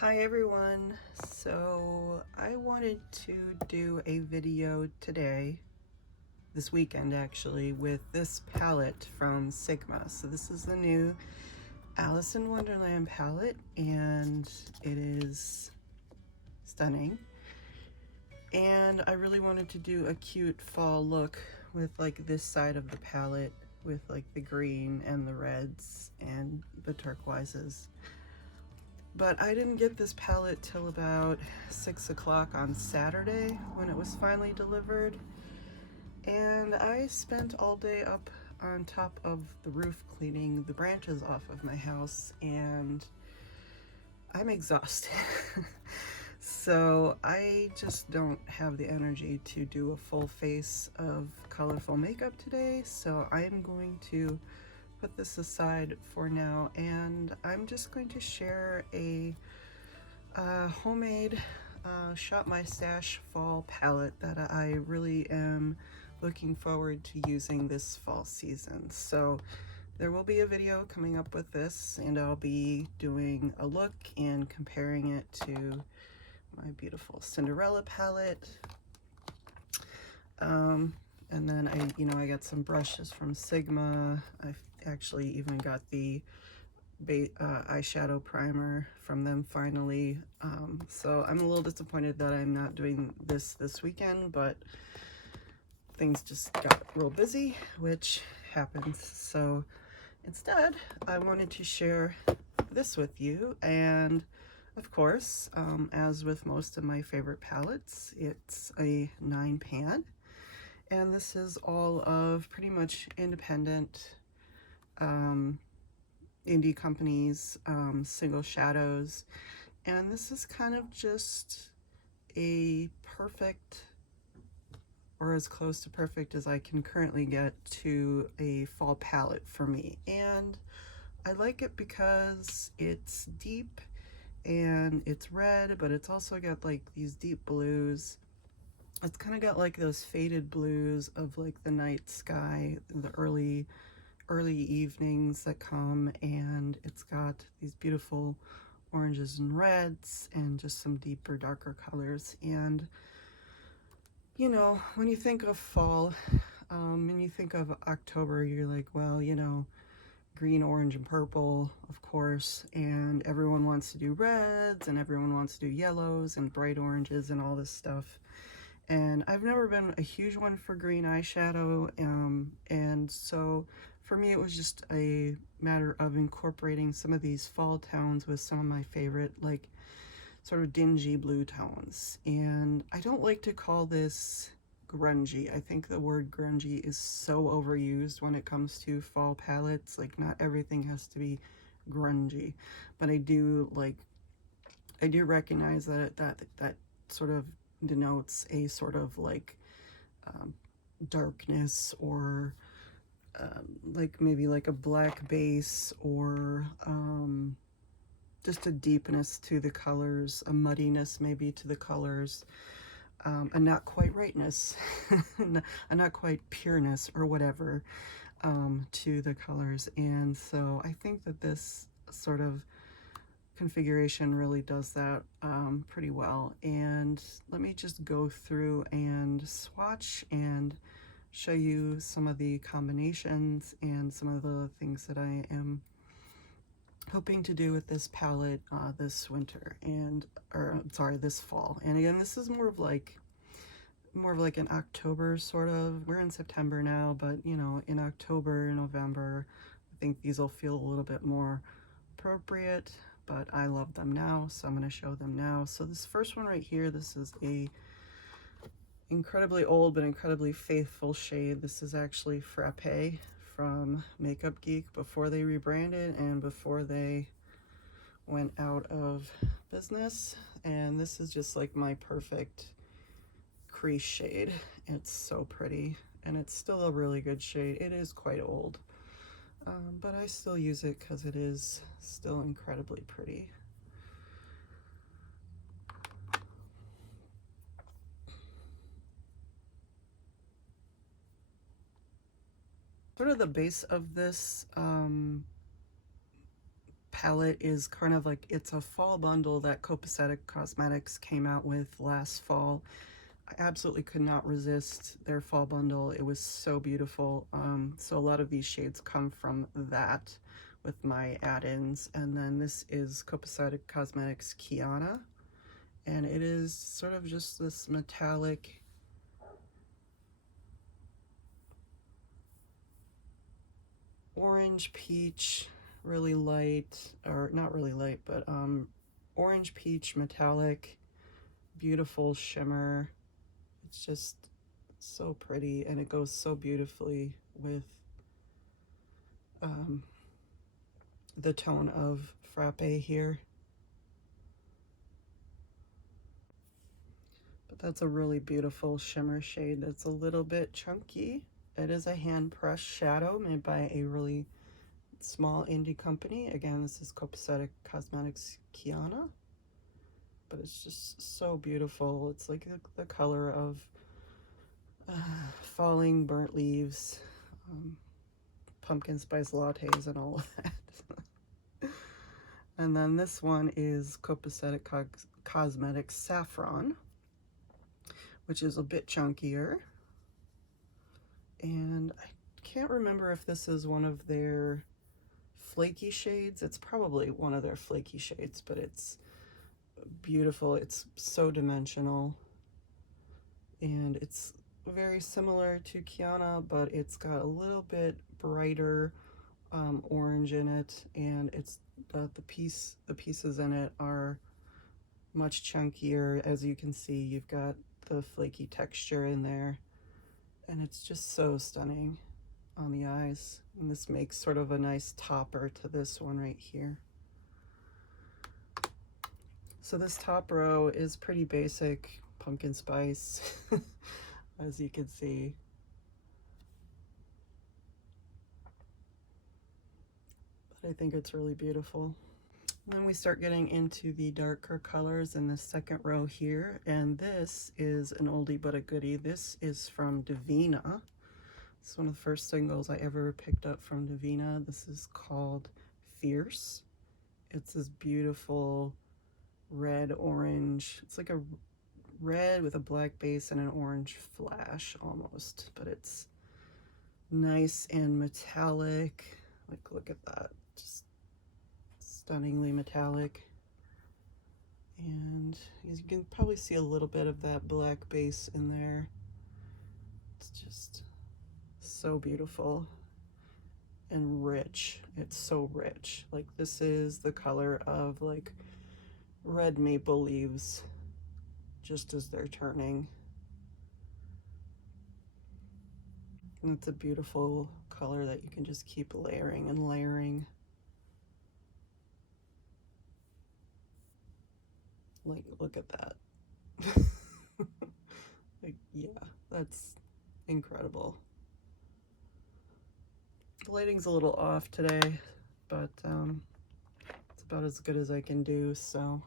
Hi everyone, so I wanted to do a video today, this weekend actually, with this palette from Sigma. So this is the new Alice in Wonderland palette and it is stunning. And I really wanted to do a cute fall look with like this side of the palette with like the green and the reds and the turquoises. But I didn't get this palette till about 6 o'clock on Saturday when it was finally delivered. And I spent all day up on top of the roof cleaning the branches off of my house, and I'm exhausted. So I just don't have the energy to do a full face of colorful makeup today. So I'm going to put this aside for now, and I'm just going to share a homemade Shop My Stash fall palette that I really am looking forward to using this fall season. So there will be a video coming up with this, and I'll be doing a look and comparing it to my beautiful Cinderella palette. And then I got some brushes from Sigma. I've actually even got the eyeshadow primer from them finally. So I'm a little disappointed that I'm not doing this weekend, but things just got real busy, which happens. So instead, I wanted to share this with you. And of course, as with most of my favorite palettes, it's a 9-pan. And this is all of pretty much independent indie companies, single shadows. And this is kind of just a perfect, or as close to perfect as I can currently get to a fall palette for me. And I like it because it's deep and it's red, but it's also got like these deep blues. It's kind of got like those faded blues of like the night sky, the early evenings that come, and it's got these beautiful oranges and reds and just some deeper, darker colors. And you know, when you think of fall, and you think of October, you're like, well, you know, green, orange, and purple, of course, and everyone wants to do reds and everyone wants to do yellows and bright oranges and all this stuff. And I've never been a huge one for green eyeshadow, and so for me it was just a matter of incorporating some of these fall tones with some of my favorite like sort of dingy blue tones. And I don't like to call this grungy. I think the word grungy is so overused when it comes to fall palettes. Like, not everything has to be grungy, but I do recognize that sort of denotes a sort of like darkness, or like maybe like a black base, or just a deepness to the colors, a muddiness maybe to the colors, a not quite rightness, a not quite pureness or whatever to the colors. And so I think that this sort of configuration really does that pretty well. And let me just go through and swatch and show you some of the combinations and some of the things that I am hoping to do with this palette this winter, this fall. And again, this is more of like an October sort of. We're in September now, but you know, in October, November, I think these will feel a little bit more appropriate. But I love them now, so I'm going to show them now. So this first one right here, this is a incredibly old but incredibly faithful shade. This is actually Frappe from Makeup Geek before they rebranded and before they went out of business. And this is just like my perfect crease shade. It's so pretty, and it's still a really good shade. It is quite old. But I still use it because it is still incredibly pretty. Sort of the base of this palette is kind of like, it's a fall bundle that Copacetic Cosmetics came out with last fall. I absolutely could not resist their fall bundle. It was so beautiful. So a lot of these shades come from that with my add-ins. And then this is Copacetic Cosmetics Kiona. And it is sort of just this metallic orange peach, really light, or not really light, but orange peach metallic, beautiful shimmer. It's just so pretty, and it goes so beautifully with the tone of Frappe here. But that's a really beautiful shimmer shade that's a little bit chunky. It is a hand pressed shadow made by a really small indie company. Again, this is Copacetic Cosmetics Kiona, but it's just so beautiful. It's like the color of falling burnt leaves, pumpkin spice lattes and all of that. And then this one is Copacetic Cosmetics Saffron, which is a bit chunkier. And I can't remember if this is one of their flaky shades. It's probably one of their flaky shades, but it's beautiful. It's so dimensional, and it's very similar to Kiona, but it's got a little bit brighter orange in it, and it's the pieces in it are much chunkier. As you can see, you've got the flaky texture in there, and it's just so stunning on the eyes. And this makes sort of a nice topper to this one right here. So this top row is pretty basic pumpkin spice, as you can see. But I think it's really beautiful. Then we start getting into the darker colors in the second row here, and this is an oldie but a goodie. This is from Devinah. It's one of the first singles I ever picked up from Devinah. This is called Fierce. It's this beautiful red orange. It's like a red with a black base and an orange flash almost, but it's nice and metallic. Like, look at that, just stunningly metallic. And you can probably see a little bit of that black base in there. It's just so beautiful and rich. It's so rich. Like, this is the color of like red maple leaves just as they're turning. And it's a beautiful color that you can just keep layering and layering. Like, look at that. Like, yeah, that's incredible. The lighting's a little off today, but it's about as good as I can do. So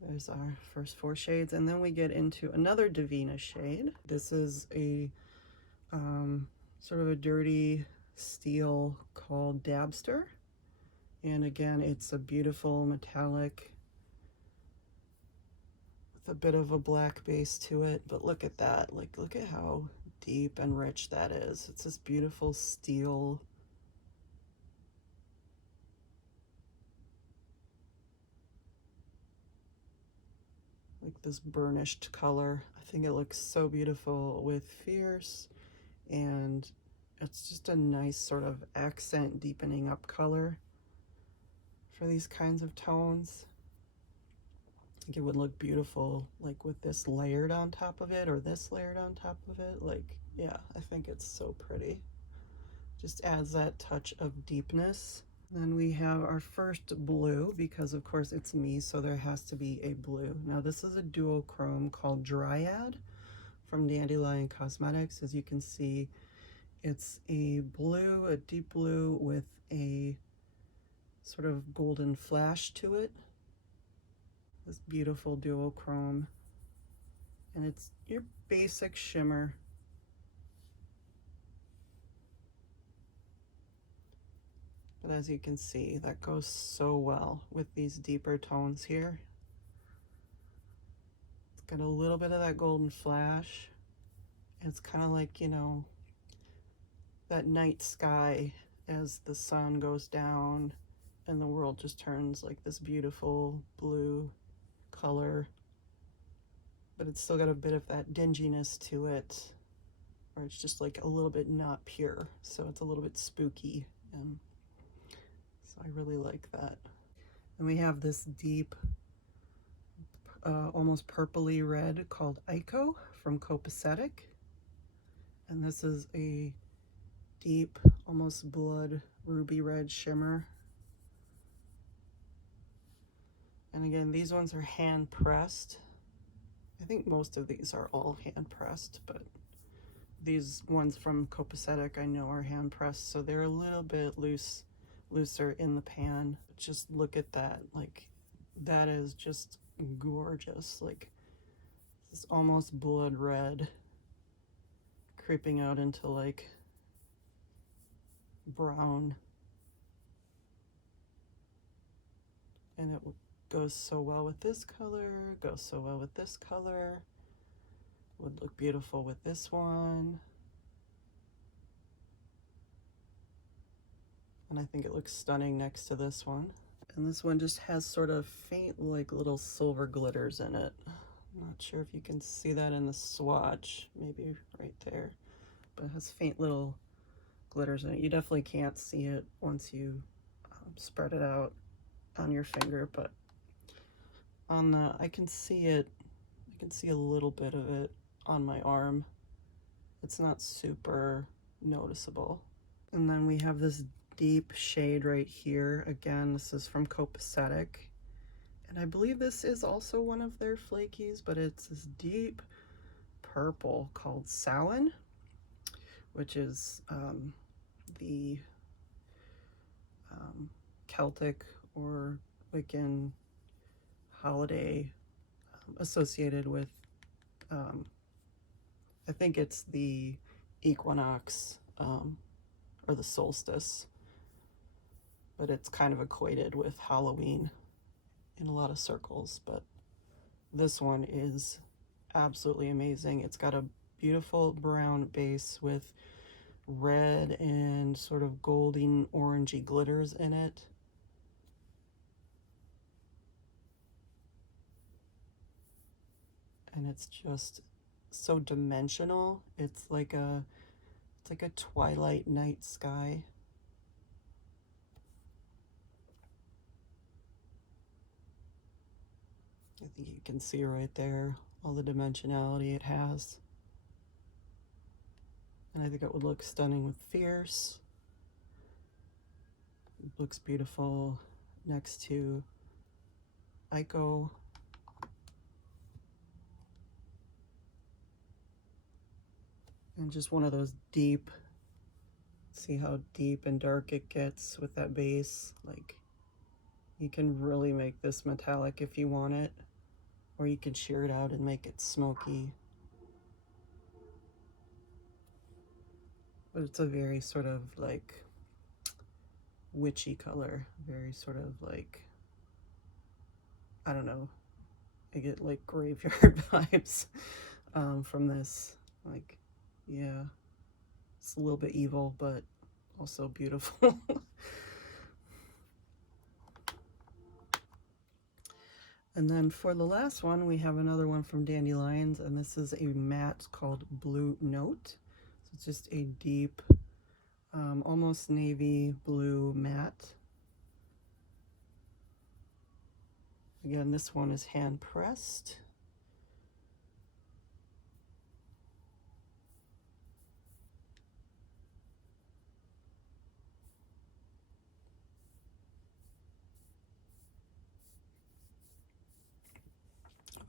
there's our first 4 shades, and then we get into another Devinah shade. This is a sort of a dirty steel called Dabster, and again, it's a beautiful metallic with a bit of a black base to it. But look at that, like, look at how deep and rich that is. It's this beautiful steel. Like this burnished color. I think it looks so beautiful with Fierce, and it's just a nice sort of accent deepening up color for these kinds of tones. I think it would look beautiful like with this layered on top of it, or this layered on top of it. Like, yeah, I think it's so pretty. Just adds that touch of deepness. Then we have our first blue, because of course it's me, so there has to be a blue. Now this is a duochrome called Dryad from Dandelion Cosmetics. As you can see, it's a blue, a deep blue with a sort of golden flash to it. This beautiful duochrome, and it's your basic shimmer. But as you can see, that goes so well with these deeper tones here. It's got a little bit of that golden flash. It's kind of like, you know, that night sky as the sun goes down and the world just turns like this beautiful blue color. But it's still got a bit of that dinginess to it, or it's just like a little bit not pure. So it's a little bit spooky. And so I really like that. And we have this deep, almost purpley red called Akiko from Copacetic. And this is a deep, almost blood ruby red shimmer. And again, these ones are hand pressed. I think most of these are all hand pressed, but these ones from Copacetic I know are hand pressed, so they're a little bit looser in the pan. Just look at that, like that is just gorgeous. Like it's almost blood red creeping out into like brown, and it goes so well with this color, goes so well with this color, would look beautiful with this one, and I think it looks stunning next to this one. And this one just has sort of faint like little silver glitters in it. I'm not sure if you can see that in the swatch, maybe right there, but it has faint little glitters in it. You definitely can't see it once you spread it out on your finger, but on the, I can see it, I can see a little bit of it on my arm. It's not super noticeable. And then we have this deep shade right here. Again, this is from Copacetic, and I believe this is also one of their flakies, but it's this deep purple called Samhain, which is the Celtic or Wiccan holiday associated with, I think it's the equinox or the solstice, but it's kind of equated with Halloween in a lot of circles. But this one is absolutely amazing. It's got a beautiful brown base with red and sort of golden orangey glitters in it. And it's just so dimensional. It's like a twilight night sky. I think you can see right there all the dimensionality it has. And I think it would look stunning with Fierce. It looks beautiful next to Akiko. And just one of those deep, see how deep and dark it gets with that base. Like, you can really make this metallic if you want it, or you could shear it out and make it smoky. But it's a very sort of like witchy color, very sort of like, I don't know, I get like graveyard vibes from this. Like, yeah, it's a little bit evil, but also beautiful. And then for the last one, we have another one from Dandelions, and this is a matte called Blue Note. So it's just a deep, almost navy blue matte. Again, this one is hand pressed.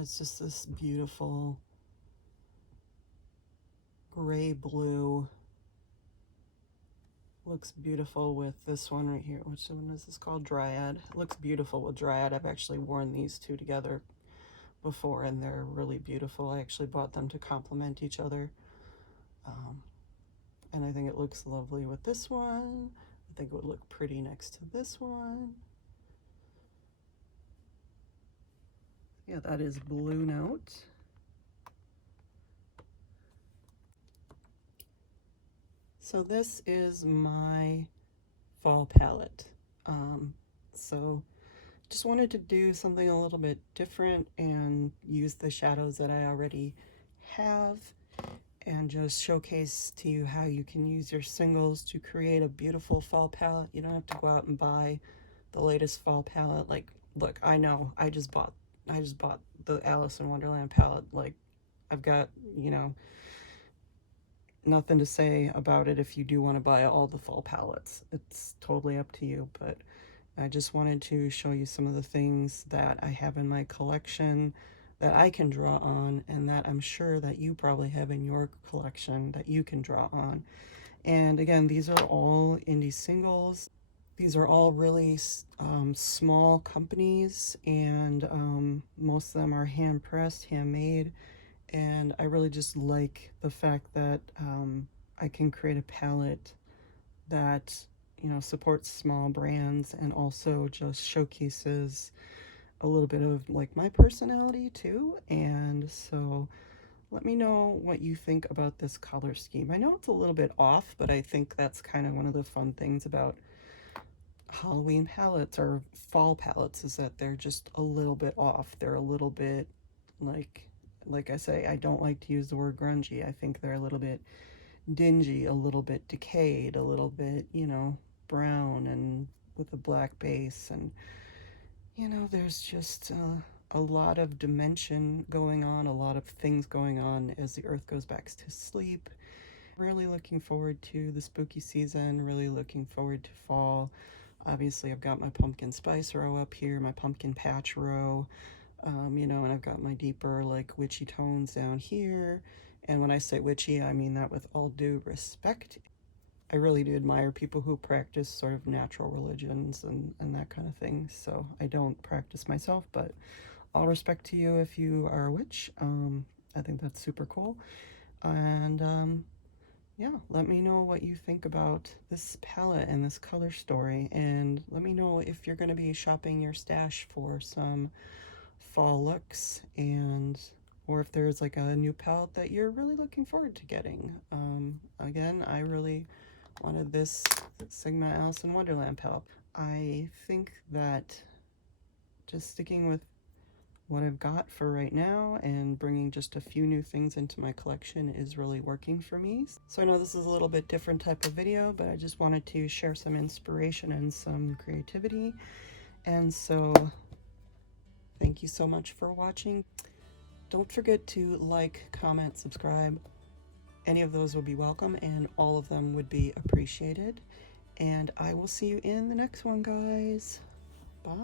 It's just this beautiful gray blue. Looks beautiful with this one right here. Which one is this called? Dryad. It looks beautiful with Dryad. I've actually worn these two together before, and they're really beautiful. I actually bought them to complement each other. And I think it looks lovely with this one, with think it would look pretty next to this one. Yeah, that is Blue Note. So this is my fall palette. So just wanted to do something a little bit different and use the shadows that I already have and just showcase to you how you can use your singles to create a beautiful fall palette. You don't have to go out and buy the latest fall palette. Like, look, I know I just bought the Alice in Wonderland palette. Like, I've got, you know, nothing to say about it if you do want to buy all the fall palettes. It's totally up to you, but I just wanted to show you some of the things that I have in my collection that I can draw on, and that I'm sure that you probably have in your collection that you can draw on. And again, these are all indie singles. These are all really small companies, and most of them are hand pressed, handmade. And I really just like the fact that I can create a palette that, you know, supports small brands and also just showcases a little bit of like my personality too. And so let me know what you think about this color scheme. I know it's a little bit off, but I think that's kind of one of the fun things about Halloween palettes or fall palettes, is that they're just a little bit off. They're a little bit like I say, I don't like to use the word grungy. I think they're a little bit dingy, a little bit decayed, a little bit, you know, brown and with a black base. And, you know, there's just a lot of dimension going on, a lot of things going on as the earth goes back to sleep. Really looking forward to the spooky season, really looking forward to fall. Obviously, I've got my pumpkin spice row up here, my pumpkin patch row, you know, and I've got my deeper, like, witchy tones down here. And when I say witchy, I mean that with all due respect. I really do admire people who practice sort of natural religions and that kind of thing. So I don't practice myself, but all respect to you if you are a witch. I think that's super cool. And yeah, let me know what you think about this palette and this color story. And let me know if you're going to be shopping your stash for some fall looks, and or if there's like a new palette that you're really looking forward to getting. Again, I really wanted this Sigma Alice in Wonderland palette. I think that just sticking with what I've got for right now and bringing just a few new things into my collection is really working for me. So I know this is a little bit different type of video, but I just wanted to share some inspiration and some creativity. And so thank you so much for watching. Don't forget to like, comment, subscribe. Any of those would be welcome, and all of them would be appreciated. And I will see you in the next one, guys. Bye.